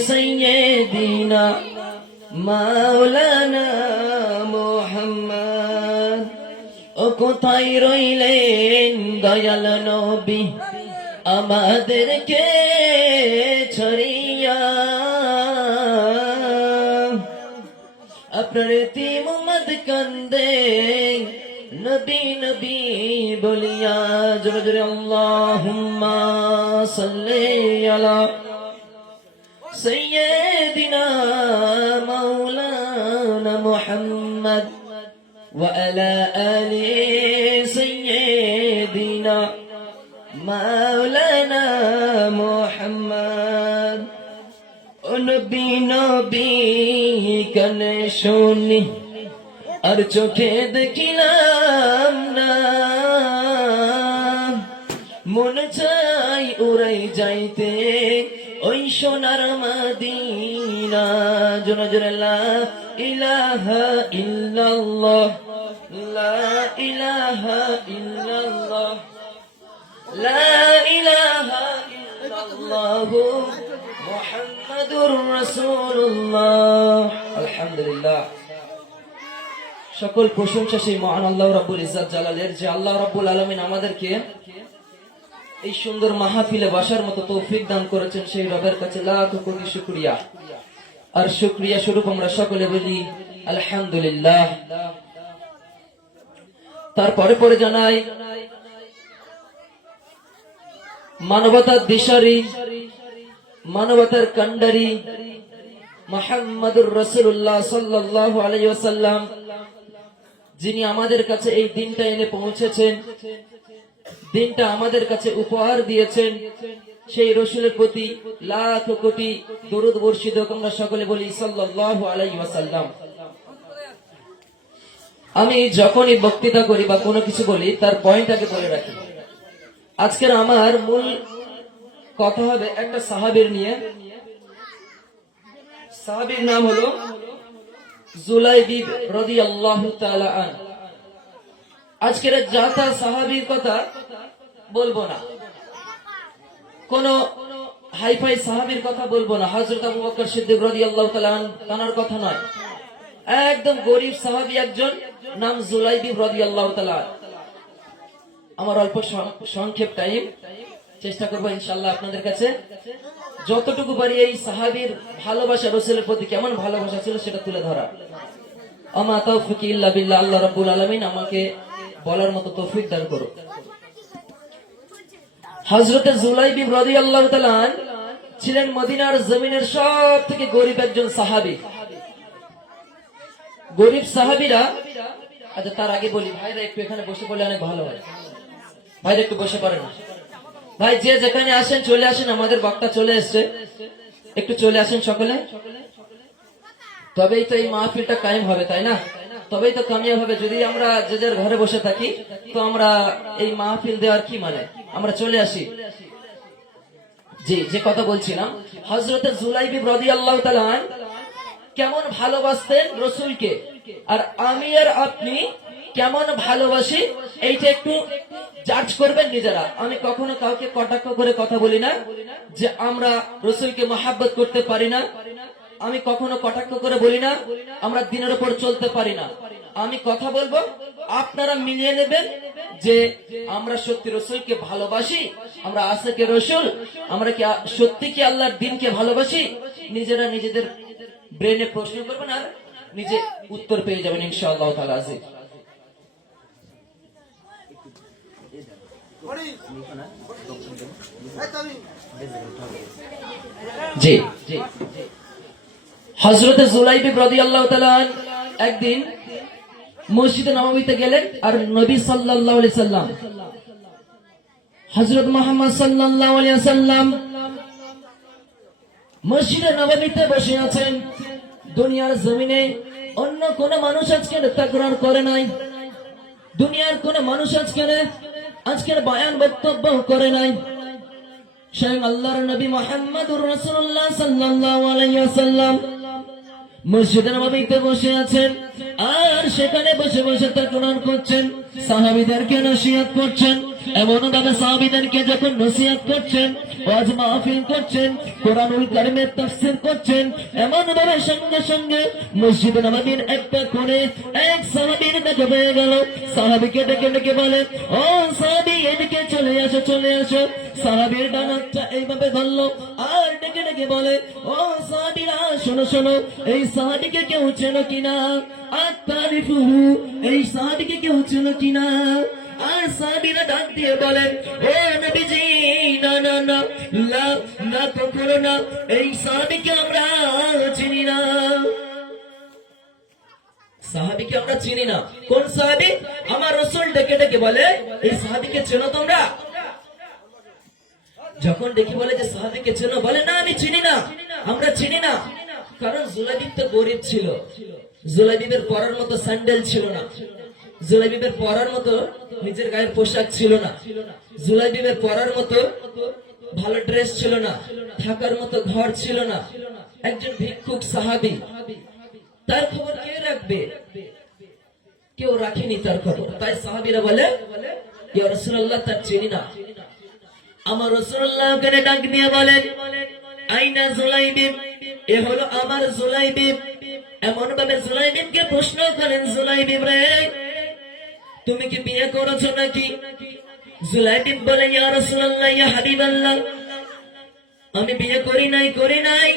سيدنا مولانا মোহাম্মদ ও কোথায় রইলেন দয়াল নবী আমাদেরকে ছড়িয়া আপনার তিমুমদ কান্দে নবী নবী বলিয়া জোরে জোরে আল্লাহুম্মা সাল্লি আলা سيدنا مولانا محمد وعلى آل سيدنا مولانا محمد নবী নবী কানে শুনি আর চোখে দেখিলাম মুহাম্মাদুর রাসূলুল্লাহ। আলহামদুলিল্লাহ। সকল প্রশংসা সেই মহান আল্লাহ জালালের, যে আল্লাহ আমাদেরকে এই সুন্দর মাহফিলে বসার মতো তৌফিক দান করেছেন সেই রবের কাছে লাখ কোটি শুকরিয়া। আর শুকরিয়া স্বরূপ আমরা সকলে বলি, আলহামদুলিল্লাহ। তারপরে পরে জানাই, মানবতার দিশারি, মানবতার কান্ডারি মোহাম্মদুর রসুল্লাহ সাল্লাহ আলাইসাল্লাম যিনি আমাদের কাছে এই দিনটা এনে পৌঁছেছেন, দিনটা আমাদের কাছে উপহার দিয়েছেন সেই রসুলের প্রতি লাখ কোটি দরুদ বর্ষিত আমরা সকলে বলি আলাই আমি যখনই বক্তৃতা করি বা কোনো কিছু বলি, তার পয়েন্টটাকে বলে রাখি। আজকের আমার মূল কথা হবে একটা সাহাবীর নিয়ে। সাহাবীর নাম হলো জুলাইবিব রদি আল্লাহ আন। আজকের যাতা সাহাবীর কথা বলব না। কোন হাইফাই সাহাবীর কথা বলব না। হযরত আবু বকর সিদ্দিক রাদিয়াল্লাহু তাআলা তানার কথা নয়। একদম গরিব সাহাবী একজন, নাম জুলাইবিব রাদিয়াল্লাহু তাআলা আমার অল্প সংক্ষেপ টাইম। চেষ্টা করব ইনশাআল্লাহ আপনাদের কাছে। যতটুকু পারি এই সাহাবীর ভালোবাসা, রসুলের প্রতি কেমন ভালোবাসা ছিল সেটা তুলে ধরা। আমা তৌফিক ইল্লা বিল্লাহ, আল্লাহ রাব্বুল আলামিন আমাকে বলার মতো তৌফিক দান করো হজরতে জুলাইবি রদি আল্লাহ ছিলেন মদিনার জমিনের সব থেকে গরিব একজন সাহাবি। গরিব সাহাবিরা আচ্ছা তার আগে বলি, ভাইরা একটু এখানে বসে পড়লে অনেক ভালো হয়। ভাইরা একটু বসে পড়েন। ভাই, যে যেখানে আসেন, চলে আসেন, আমাদের বক্তা চলে এসছে। একটু চলে আসেন সকলে। তবেই তো এই মাহফিলটা কায়েম হবে, তাই না? তবেই তো কামিয়াব হবে। যদি আমরা যে যার ঘরে বসে থাকি, তো আমরা এই মাহফিল দেওয়ার কি মানে? আমরা চলে আসি। জি, যে কথা বলছিলাম হজরত জুলাইবি রদি আল্লাহ কেমন ভালোবাসতেন রসুলকে? আর আমি আর আপনি কেমন ভালোবাসি, এইটা একটু জাজ করবেন নিজেরা। আমি কখনো কাউকে কটাক্ষ করে কথা বলি না যে আমরা রসুলকে মহাব্বত করতে পারি না। আমি কখনো কটাক্ষ করে বলি না আমরা দিনের উপর চলতে পারি না। আমি কথা বলব আপনারা মিলিয়ে নেবেন যে আমরা সত্যি রসুলকে ভালোবাসি আমরা আশেকে রসুল আমরা কি সত্যি কি আল্লাহর দিনকে ভালোবাসি? নিজেরা নিজেদের ব্রেনে প্রশ্ন করবেন আর নিজে উত্তর পেয়ে যাবেন ইনশাআল্লাহ তাআলা আজিজ জি। জি। হজরতে জুলাইবি রদি আল্লাহ একদিন মসজিদে নবমীতে গেলেন আর নবী আলাইহি সাল্লাম, হযরত মুহাম্মদ আলাইহি সাল্লাম মসজিদে নবমীতে বসে আছেন। দুনিয়ার জমিনে অন্য কোন মানুষ আজকে তাকরার করে নাই। দুনিয়ার কোন মানুষ আজকে আজকের বয়ান বক্তব্য করে নাই। স্বয়ং আল্লাহর নবী মোহাম্মদুর রাসূলুল্লাহ সাল্লাল্লাহু আলাইহি ওয়াসাল্লাম মসজিদে নববীতে বসে আছেন আর সেখানে বসে বসে তা করছেন সাহাবিদারকে নসিহত করছেন এমন ভাবে সাহাবিদেরকে যখন নসিহত করছেন, ওয়াজ মাহফিল করছেন, কোরআনুল কারিমের তাফসীর করছেন, এমন ভাবে সঙ্গে সঙ্গে মসজিদ নববীর একটা কোণে এক সাহাবীর দেখা পেয়ে গেল। সাহাবীকে ডেকে ডেকে বলে, ও সাহাবী, এদিকে চলে আসো চলে আসো। সাহাবীর ডানাটা এইভাবে ধরলো আর ডেকে ডেকে বলে, ও সাহাবীরা, শোনো শোনো, এই সাহাবীকে কেউ চেনো কিনা? আত্মারিফুহু, এই সাহাবীকে কেউ চেনো কিনা? ডাক দিয়ে বলেন ও নবীজি, না না না না না না, এই আমরা চিনি না। সাহাবিকে আমরা চিনি না। কোন সাহাবি? আমার রসুল ডেকে ডেকে বলে, এই সাহাবিকে চেনো তোমরা? যখন দেখি বলে যে সাহাবিকে চেনো, বলে, না, আমি চিনি না, আমরা চিনি না। কারণ জুলাইবিব তো গরিব ছিল। জুলাইবিবের পরার মতো স্যান্ডেল ছিল না। জুলাইবিবের পরার মতো নিজের গায়ের পোশাক ছিল না। জুলাইবিবের পরার মতো ভালো ড্রেস ছিল না। থাকার মতো ঘর ছিল না। একজন ভিক্ষুক সাহাবি, তার খবর কে রাখবে? কেউ রাখেনি তার খবর। তাই সাহাবিরা বলে রাসূলুল্লাহ, তার চিনি না। আমার রসুল্লাহ ওখানে ডাক দিয়ে বলেন, আইনা জুলাইবিব? এ হলো আমার জুলাইবিব। এমন ভাবে জুলাইবিবকে প্রশ্ন করেন, জুলাইবিব রে তুমি কি বিয়ে করেছ নাকি? জুলাইবিব বলে, ইয়া রাসূলুল্লাহ আমি বিয়ে করি নাই করি নাই।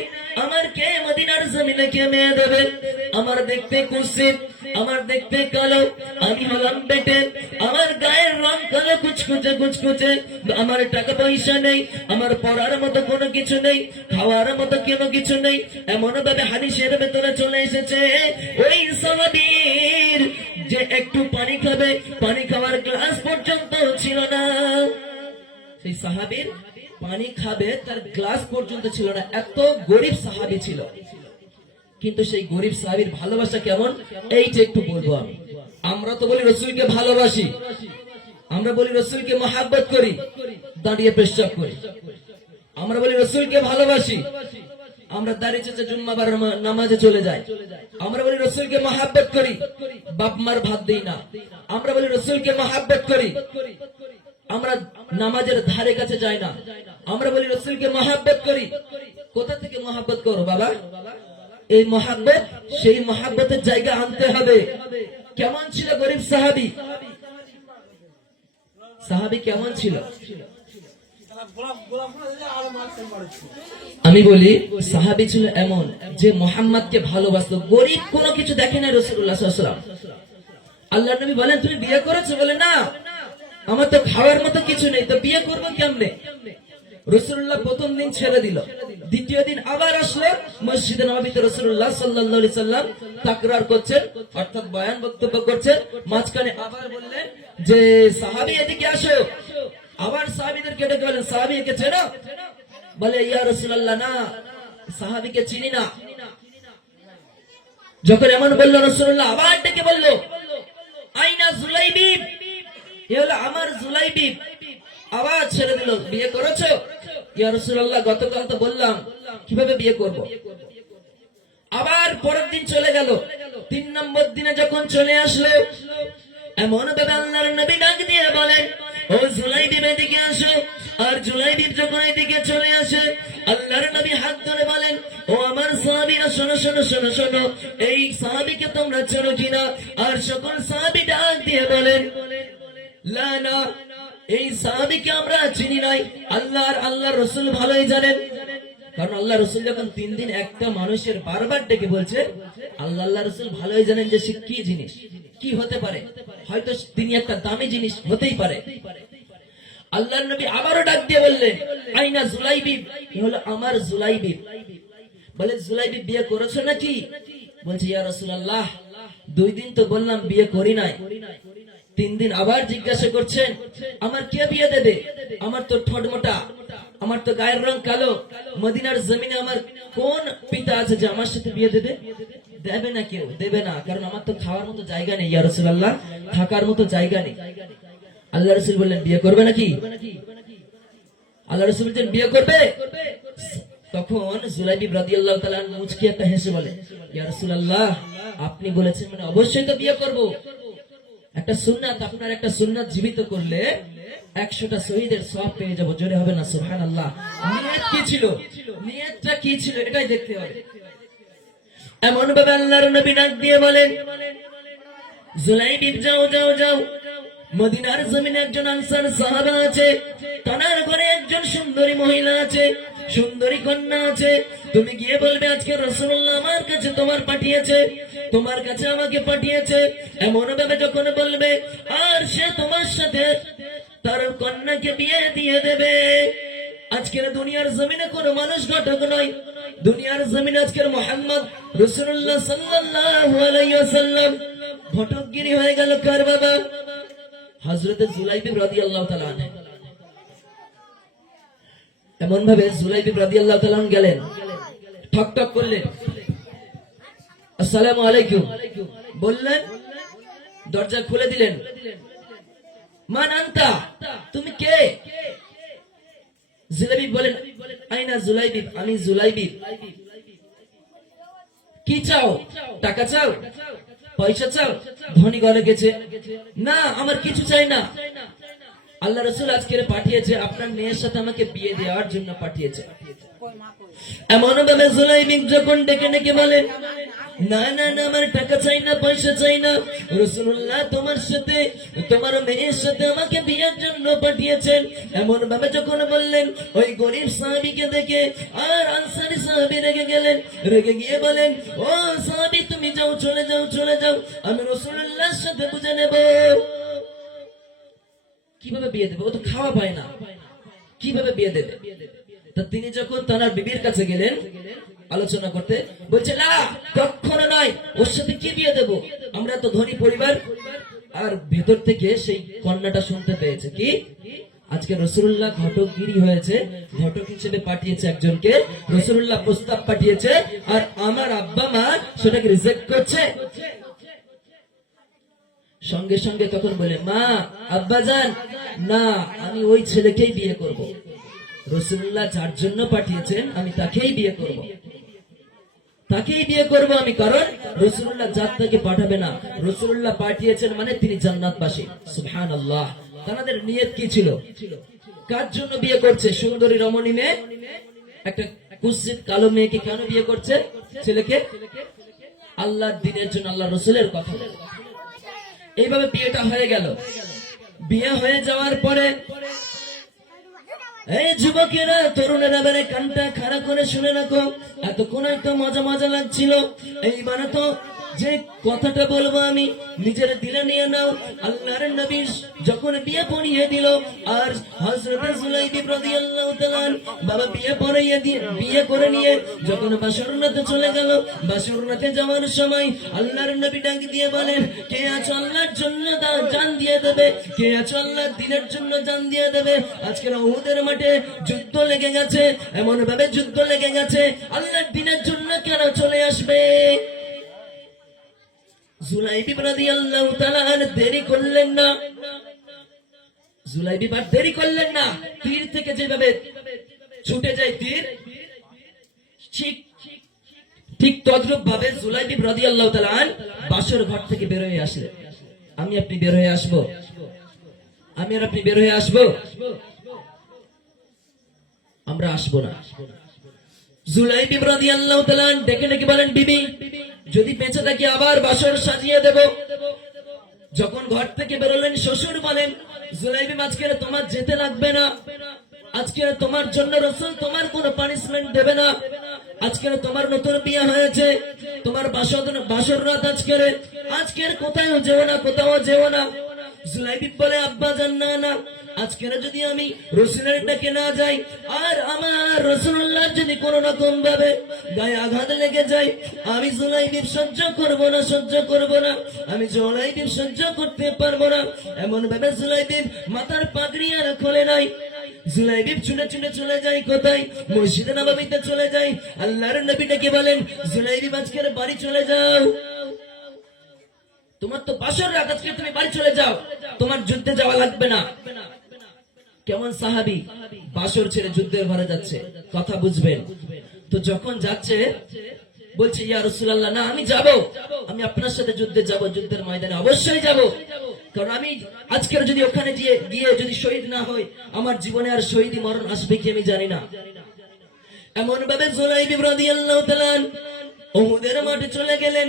আমার কে মদিনার জমিনে কে মেয়ে দেবে? আমার দেখতে কুসিত আমার দেখতে কালো, আমি হলাম বেটে। আমার গায়ের রং কালো, কুচকুচে কুচকুচে। আমার টাকা পয়সা নেই, আমার পড়ার মতো কোনো কিছু নেই, খাওয়ার মতো কোনো কিছু নেই। এমন ভাবে হাদিসের ভেতরে চলে এসেছে, ওই সাহাবীর যে একটু পানি খাবে, পানি খাওয়ার গ্লাস পর্যন্ত ছিল না। সেই সাহাবীর পানি খাবে, তার গ্লাস পর্যন্ত ছিল না। এত গরিব সাহাবী ছিল। কিন্তু সেই গরিব সাহাবীর ভালোবাসা কেমন? এইটা একটু বলব আমি। আমরা তো বলি রসুলকে ভালোবাসি। আমরা বলি রসুলকে মহাব্বত করি, দাঁড়িয়ে পেশাব করি। আমরা বলি রসুলকে ভালোবাসি। আমরা দাঁড়িয়ে চেঁচে জুম্মাবার নামাজে চলে যাই। আমরা বলি, রসুলকে মহাব্বত করি। বাপ মার ভাত দিই না। আমরা বলি, রসুলকে মহাব্বত করি। আমরা নামাজের ধারে কাছে যাই না। আমরা বলি, রসুলকে মহাব্বত করি। কোথা থেকে মহাব্বত করো, বাবা? এই মহাব্বত, সেই মহাব্বতের জায়গা আনতে হবে। কেমন ছিল গরিব সাহাবি? সাহাবি কেমন ছিল? আমি বলি, সাহাবি ছিল এমন যে মোহাম্মদকে ভালোবাসতো, গরিব কোনো কিছু দেখে না রসুল্লাহ আল্লাহ নবী বলেন, তুমি বিয়ে করেছ? বলে, না, আমার তো খাওয়ার মতো কিছু নেই, তো বিয়ে করব কেমনে? রসুল্লাহ প্রথম দিন ছেড়ে দিল। দ্বিতীয় দিন আবার আসলো, মসজিদে নবাবিতে রসুল্লাহ সাল্লাহ সাল্লাম তাকরার করছেন, অর্থাৎ বয়ান বক্তব্য করছেন। মাঝখানে আবার বললেন যে, সাহাবি এদিকে আসো। আবার সাহাবিদেরকে বলেন সাহাবি একে চেনো? বলে, ইয়া রসুল্লাহ না, সাহাবিকে চিনি না। যখন এমন বলল রসুল্লাহ আবার ডেকে বলল, আইনা জুলাইবিব এ হলো আমার জুলাইবিব আবার ছেড়ে দিল, বিয়ে করেছ? ইয়া রসুল্লাহ গতকাল তো বললাম, কীভাবে বিয়ে করব। আবার পরের দিন চলে গেল। তিন নম্বর দিনে যখন চলে আসলো, এমন ভাবে আল্লাহর নবী ডাক দিয়ে বলেন ও জুলাইবিব দিকে আসো, আর জুলাইবিব যখন এদিকে চলে আসে, আল্লাহর নবী হাত ধরে বলেন, ও আমার সাহাবিরা, শোনো শোনো শোনো শোনো, এই সাহাবিকে তোমরা চলো কিনা? আর সকল সাহাবি ডাক দিয়ে বলেন, লা, না, এই সাহাবিকে আমরা চিনি নাই। আল্লাহর আল্লাহর রসুল ভালোই জানেন। কারণ আল্লাহ রসুল যখন তিন দিন একটা মানুষের বারবার ডেকে বলছে, আল্লাহ আল্লাহ রসুল ভালোই জানেন যে সে কি জিনিস, কি হতে পারে। হয়তো তিনি একটা দামি জিনিস হতেই পারে। আল্লাহ নবী আবারও ডাক দিয়ে বললেন, আইনা জুলাইবিব এ হলো আমার জুলাইবিব বলে জুলাইবিব বিয়ে করেছ নাকি? বলছে, ইয়া রাসূলুল্লাহ, দুই দিন তো বললাম বিয়ে করি নাই। তিন দিন আবার জিজ্ঞাসা করছেন, আমার কে বিয়ে দেবে? আমার তো ঠোঁট মোটা আমার তো গায়ের রং কালো। মদিনার জমিনে আমার কোন পিতা আছে যে আমার সাথে বিয়ে দেবে? দেবে না কেউ, দেবে না। কারণ আমার তো খাওয়ার মতো জায়গা নেই, ইয়া রাসূলুল্লাহ। থাকার মতো জায়গা নেই। আল্লাহ রসুল বললেন, বিয়ে করবে নাকি? আল্লাহ রসুল বলছেন, বিয়ে করবে? তখন জুলাইবি রাদিয়াল্লাহু তাআলা মুচকি একটা হেসে বলে, ইয়া রাসূলুল্লাহ, আপনি বলেছেন মানে অবশ্যই তো বিয়ে করব। একটা সুন্নাত, আপনার একটা সুন্নাত জীবিত করলে একশোটা শহীদের সব পেয়ে যাব। জোরে হবে না সুহান আল্লাহ নিয়ত কি ছিল? নিয়তটা কি ছিল? এটাই দেখতে হবে। এমন ভাবে আল্লাহর নবী ডাক দিয়ে বলেন যাও যাও যাও। মদিনার জমিনে একজন আনসার সাহাবা আছে। ঘরে একজন সুন্দরী মহিলা আছে। সুন্দরী কন্যা আছে। তুমি গিয়ে বলবে, আজকে রসুল্লাহ আমার কাছে তোমার পাঠিয়েছে। তোমার কাছে আমাকে পাঠিয়েছে, এমন ভাবে যখন বলবে, আর সে তোমার সাথে তার কন্যাকে বিয়ে দিয়ে দেবে। আজকের দুনিয়ার জমিনে কোনো মানুষ ঘটক নয়। দুনিয়ার জমিনে আজকের মোহাম্মদ রসুল্লাহ ওয়াসাল্লাম ঘটকগিরি হয়ে গেল কার বাবা? হযরতে জুলাইবি রাদিয়াল্লাহু তাআলা আনহু। এমন ভাবে জুলাইবি রাদিয়াল্লাহু তাআলা আনহু গেলেন। ঠক ঠক করলেন। আসসালামু আলাইকুম। বললেন, দরজা খুলে দিলেন। মান আনতা? তুমি কে? জুলাইবি বলেন, আইনা জুলাইবি, আমি জুলাইবি। কি চাও? টাকা চাও? পয়সা চাও? ধনী ঘরে গেছে? না, আমার কিছু চাই না। আল্লাহ রসুল আজকে পাঠিয়েছে, আপনার মেয়ের সাথে আমাকে বিয়ে দেওয়ার জন্য পাঠিয়েছে। এমন ভাবে জুলাইবি যখন ডেকে ডেকে বলে না না না, আমার টাকা চাই না, পয়সা চাই না। রসুল্লাহ তোমার সাথে, তোমার মেয়ের সাথে আমাকে বিয়ের জন্য পাঠিয়েছেন। এমন ভাবে যখন বললেন, ওই গরিব সাহাবিকে দেখে, আর আনসারি সাহাবি রেগে গেলেন। রেগে গিয়ে বলেন, ও সাহাবি, তুমি যাও, চলে যাও চলে যাও। আমি রসুল্লাহর সাথে বুঝে নেব। কীভাবে বিয়ে দেবে? ও তো খাওয়া পায় না। কীভাবে বিয়ে দেবে? তা তিনি যখন তার বিবির কাছে গেলেন আলোচনা করতে। বলছে, না কখনো নয়, ওর সাথে কি বিয়ে দেব? আমরা তো ধনী পরিবার। আর ভেতর থেকে সেই কন্যাটা শুনতে পেয়েছে। কি? আজকে রসুল্লাহ ঘটকগিরি হয়েছে। ঘটক হিসেবে পাঠিয়েছে একজনকে। রসুল্লাহ প্রস্তাব পাঠিয়েছে। আর আমার আব্বা মা সেটাকে রিজেক্ট করছে। সঙ্গে সঙ্গে তখন বলে, মা, আব্বা যান। না, আমি ওই ছেলেকেই বিয়ে করব। রসুল্লাহ যার জন্য পাঠিয়েছেন, আমি তাকেই বিয়ে করব। তাকেই বিয়ে করব আমি, কারণ রসুল্লাহ জাত তাকে পাঠাবে না। রসুল্লাহ পাঠিয়েছেন মানে তিনি জান্নাতবাসী। সুবহান আল্লাহ তাদের নিয়ত কি ছিল? কার জন্য বিয়ে করছে? সুন্দরী রমণী মেয়ে? একটা কুৎসিত কালো মেয়েকে কেন বিয়ে করছে? ছেলেকে? আল্লাহর দিনের জন্য আল্লাহ রসুলের কথা। এইভাবে বিয়েটা হয়ে গেল। বিয়ে হয়ে যাওয়ার পরে এই যুবকেরা, তরুণেরা বেড়ে কানটা খাড়া করে শুনে রাখো। এতক্ষণ একটা মজা মজা লাগছিল। এইবারে তো যে কথাটা বলব আমি, নিজের দিলে নিয়ে নাও। আল্লাহর নবী যখন বিয়ে পড়িয়ে দিল, আর হযরত রাদিয়াল্লাহু তাআলা বাবা বিয়ে পড়িয়ে দিয়ে বিয়ে করে নিয়ে যখন বাসরনাতে চলে গেল বাসরনাতে যাওয়ার সময় আল্লাহর নবী ডাক দিয়ে বলেন, কে আল্লাহর জন্য জান দিয়ে দেবে? কে আল্লাহর দিনের জন্য জান দিয়ে দেবে? আজকের উহুদের মাঠে যুদ্ধ লেগে গেছে এমন ভাবে যুদ্ধ লেগে গেছে, আল্লাহর দিনের জন্য কেন চলে আসবে? জুলাইবি রাদিয়াল্লাহু তাআলা দেরি করলেন না। জুলাইবি আর দেরি করলেন না। তীর থেকে যেভাবে ছুটে যায় তীর, ঠিক ঠিক তদ্রুপ ভাবে জুলাইবি রাদিয়াল্লাহু তাআলা বাসর ঘর থেকে বের হয়ে আসলেন। আমি আপনি বের হয়ে আসব? আমি আর আপনি বের হয়ে আসব? আমরা আসব না। জুলাইবি রাদিয়াল্লাহু তাআলা ডেকে ডেকে বলেন, বিবি যদি বেঁচে থাকি আবার বাসর সাজিয়ে দেব। যখন ঘর থেকে বেরোলেন, শ্বশুর বলেন, জুলাইবি, আজকে তোমার যেতে লাগবে না। আজকে তোমার জন্য রসুল তোমার কোনো পানিশমেন্ট দেবে না। আজকে তোমার নতুন বিয়ে হয়েছে। তোমার বাসর রাত আজকের আজকের কোথাও যেও না, কোথাও যেও না। জুলাইবি বলে, আব্বা জান, না না। আজকের যদি আমি রসুলের ডাকে না যাই, আর আমার রসুল্লাহ যদি কোন রকম ভাবে গায়ে আঘাত লেগে যায়, আমি জুলাইবিব সহ্য করব না, সহ্য করব না, আমি জুলাইবিব সহ্য করতে পারব না এমন ভাবে জুলাইবিব মাথার পাগড়ি আর খোলে নাই। জুলাইবিব চুনে চুনে চলে যায় কোথায়? মসজিদে নবাবিতে চলে যায়। আল্লাহর নবী ডেকে বলেন, জুলাইবিব আজকের বাড়ি চলে যাও। তোমার তো বাসর রাত, আজকে তুমি বাড়ি চলে যাও। তোমার যুদ্ধে যাওয়া লাগবে না। কেমন সাহাবি? বাসর ছেড়ে যুদ্ধের ঘরে যাচ্ছে। কথা বুঝবেন। তো যখন যাচ্ছে, বলছে, ইয়া রসুলাল্লাহ, না, আমি যাব। আমি আপনার সাথে যুদ্ধে যাব, যুদ্ধের ময়দানে অবশ্যই যাব। কারণ আমি আজকের যদি ওখানে গিয়ে গিয়ে যদি শহীদ না হই, আমার জীবনে আর শহীদ মরণ আসবে কি আমি জানি না। এমন ভাবে জোলাই বিব্রদি আল্লাহ ওহুদের মাঠে চলে গেলেন।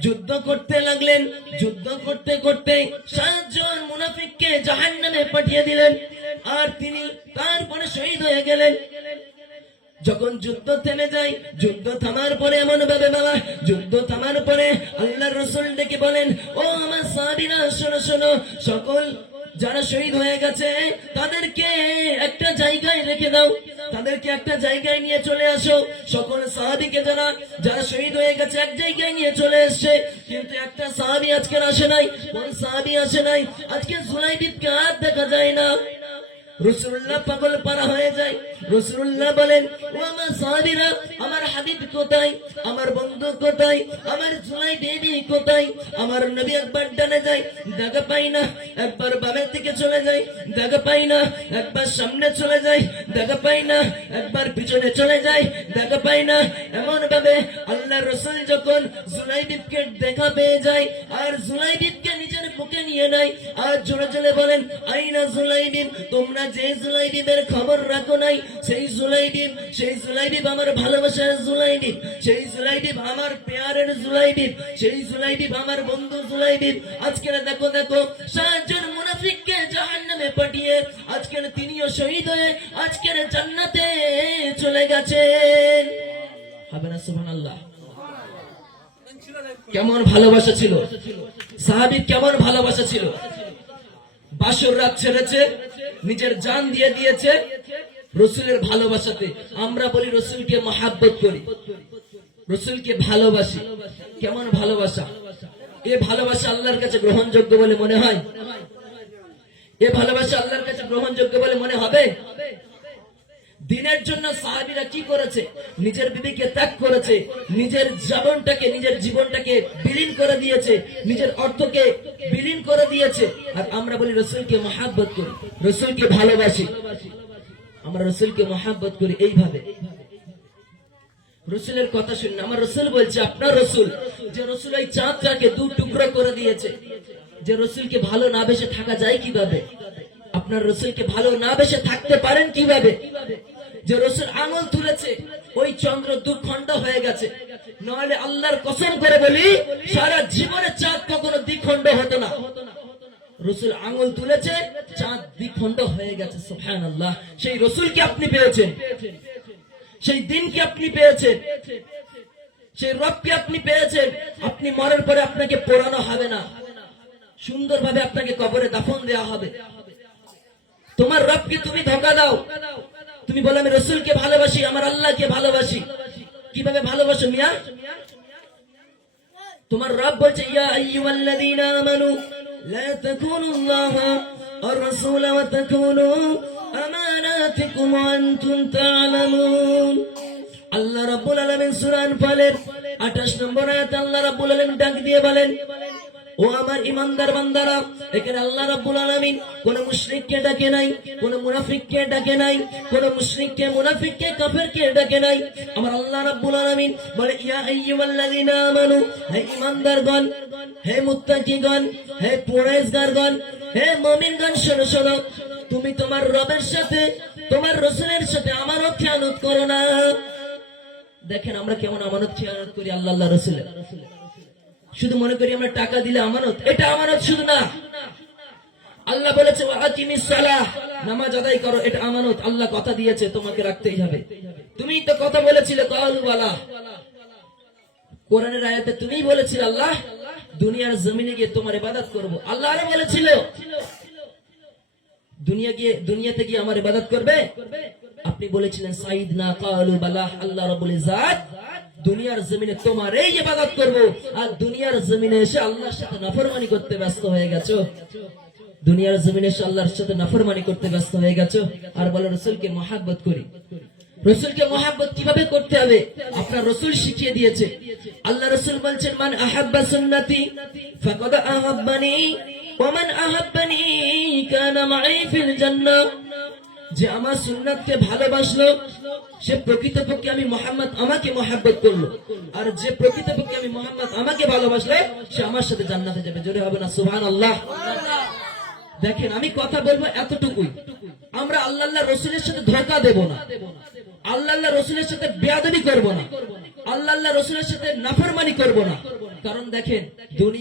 যুদ্ধ করতে লাগলেন। যুদ্ধ করতে করতে সাতজন মুনাফিককে জাহান নামে পাঠিয়ে দিলেন। আর তিনি তারপরে শহীদ হয়ে গেলেন। যখন যুদ্ধ থেমে যায়, যুদ্ধ থামার পরে এমন ভাবে বাবা যুদ্ধ থামার পরে আল্লাহ রসুল ডেকে বলেন, ও আমার সাবিরা শোনো শোনো, সকল যারা শহীদ হয়ে গেছে, তাদেরকে একটা জায়গায় রেখে দাও, তাদেরকে একটা জায়গায় নিয়ে চলে আসো। সকল সাহাবিকে যারা যারা শহীদ হয়ে গেছে, এক জায়গায় নিয়ে চলে এসছে। কিন্তু একটা সাহাবি আজকে আসে নাই, কোন সাহাবি আসে নাই। আজকে জুলাইবিদকে আর দেখা যায় না। রসুল্লাহ পাগল পারা হয়ে যায়। রসুল্লাহ বলেন, ও আমার সাহাবীরা, আমার হাবিব কোথায়? আমার বন্ধু কোথায়? আমার জুলাই দেবী কোথায়? আমার নবী একবার ডানে যায় দেখা পাই না। একবার বামের দিকে চলে যায় দেখা পাই না। একবার সামনে চলে যায় দেখা পাই না। একবার পিছনে চলে যায় দেখা পাই না। এমন ভাবে আল্লাহ রসুল যখন জুলাইবিবকে দেখা পেয়ে যায়, আর জুলাইবিবকে নিজের বুকে নিয়ে নেয়। আর জোরে জোরে বলেন, আইনা জুলাইবিব তোমরা যে জুলাইবিবের খবর রাখো নাই, সেই জুলাইবিব সেই জুলাইবিব আমার ভালোবাসার জুলাইবিব সেই জুলাইবিব আমার পেয়ারের জুলাইবিব সেই জুলাইবিব আমার বন্ধু জুলাইবিব আজকে দেখো দেখো, সাতজন মুনাফিককে জাহান্নামে পাঠিয়ে আজকের তিনিও শহীদ হয়ে আজকের জান্নাতে চলে গেছেন। হবে না, সুবহানাল্লাহ। কেমন ভালোবাসা ছিল? সাহাবির কেমন ভালোবাসা ছিল? বাসর রাত ছেড়েছে, নিজের জান দিয়ে দিয়েছে রসুলের ভালোবাসাতে। আমরা বলি, রসুলকে মহাব্বত করি। রসুলকে ভালোবাসি। কেমন ভালোবাসা? এ ভালোবাসা আল্লাহর কাছে গ্রহণযোগ্য বলে মনে হয়? এ ভালোবাসা আল্লাহর কাছে গ্রহণযোগ্য বলে মনে হবে? দিনের জন্য সাহাবিরা কি করেছে? নিজের বিবিকে ত্যাগ করেছে, নিজের জীবনটাকে নিজের জীবনটাকে বিলীন করে দিয়েছে, নিজের অর্থকে বিলীন করে দিয়েছে। আর আমরা বলি, রসুলকে মহাব্বত করি, রসুলকে ভালোবাসি। আমরা রসুলকে মহাব্বত করি এইভাবে। রসুলের কথা শুনুন আমার রসুল বলছে, আপনার রসুল যে রসুল এই চাঁদটাকে দু টুকরো করে দিয়েছে, যে রসুলকে ভালো না বেসে থাকা যায় কীভাবে? আপনার রসুলকে ভালো না বেসে থাকতে পারেন কীভাবে? যে রসুল আঙুল তুলেছে, ওই চন্দ্র দু খণ্ড হয়ে গেছে। নইলে আল্লাহর কসম করে বলি, সারা জীবনে চাঁদ কখনো দ্বিখণ্ড হতো না। রসুল আঙুল তুলেছে, চাঁদ দ্বিখণ্ড হয়ে গেছে সুফহান আল্লাহ সেই রসুলকে আপনি পেয়েছেন। সেই দিনকে আপনি পেয়েছেন। সেই রবকে আপনি পেয়েছেন। আপনি মরার পরে আপনাকে পোড়ানো হবে না। সুন্দরভাবে আপনাকে কবরে দাফন দেওয়া হবে। তোমার রবকে তুমি ধোকা দাও। তুমি বলে, আমি রসুলকে ভালোবাসি, আমার আল্লাহকে ভালোবাসি। কীভাবে ভালোবাসো মিয়া? তোমার রব বলছে, ইয়া আমানু, লা তাকুনুল্লাহ আর রাসূল ওয়া তাকুনু আমানাতিকুম আনতুম তা'লামুন। আল্লাহ রাব্বুল আলামিন সূরা আনফালের 28 নম্বর আয়াতে আল্লাহ রাব্বুল আলামিন ডাক দিয়ে বলেন ও আমার ইমানদার বান্দারা, এখানে আল্লাহ রাব্বুল আলামিন কোন মুশরিককে ডাকে নাই, কোন মুনাফিককে ডাকে নাই, কোন মুশরিককে, মুনাফিককে, কাফেরকে ডাকে নাই। আমার আল্লাহ রাব্বুল আলামিন বলে, ইয়া আইয়ুহাল্লাযীনা আমানু, হে ইমানদারগণ, হে মুত্তাকিগণ, হে পরহেজগারগণ, হে মুমিনগণ, শোনো শোনো, তুমি তোমার রবের সাথে, তোমার রসুলের সাথে আমারও খেয়ানত করো না। দেখেন আমরা কেমন আমানত, খেয়ানত করি আল্লাহ আল্লাহ, রসুলের। শুধু মনে করি আমরা টাকা দিলে আমানত, এটা আমানত শুধু না। আল্লাহ বলেছে নামাজ আদায় করো, এটা আমানত। আল্লাহ কথা দিয়েছে, তোমাকে রাখতেই হবে। তুমি তো কথা বলেছিলে, কালু ওয়ালা কোরআনের আয়াতে তুমি বলেছিলে, আল্লাহ, দুনিয়ার জমিনে গিয়ে তোমার ইবাদত করব। আল্লাহ আরও বলেছিল, দুনিয়া গিয়ে, দুনিয়াতে গিয়ে আমার ইবাদত করবে? আপনি বলেছিলেন সাইদ না কালু বালাহ আল্লাহ ইজ্জাত দুনিয়ার জমিনে তোমার এই ইবাদত করব। আর দুনিয়ার জমিনে এসে আল্লাহর সাথে নাফরমানি করতে ব্যস্ত হয়ে গেছো। দুনিয়ার জমিনে এসে আল্লাহর সাথে নাফরমানি করতে ব্যস্ত হয়ে গেছো। আর বলো, রসুলকে মহাব্বত করি। রসুলকে মহাব্বত কীভাবে করতে হবে? আপনার রসুল শিখিয়ে দিয়েছে। আল্লাহ রসুল বলছেন, মান আহাব্বা সুন্নতি ফাকাদ আহাব্বানি ওমান আহাব্বানি কানা মাই ফিল জান্নাহ। যে আমার সুন্নাতকে ভালোবাসলো, সে প্রকৃতপক্ষে আমি মোহাম্মদ আমাকে মহাব্বত করল। আর যে প্রকৃতপক্ষে আমি মোহাম্মদ আমাকে ভালোবাসলে, সে আমার সাথে জান্নাতে যাবে। জোরে হবে না সুহান আল্লাহ দেখেন, আমি কথা বলব এতটুকুই। আমরা আল্লাহ রসুলের সাথে ধোকা দেব না। আল্লাহ রসুলের সাথে বেয়াদবি করব না। আল্লাহ আল্লাহ রসুলের সাথে নাফরমানি করব না। কারণ দেখেন, দুনিয়া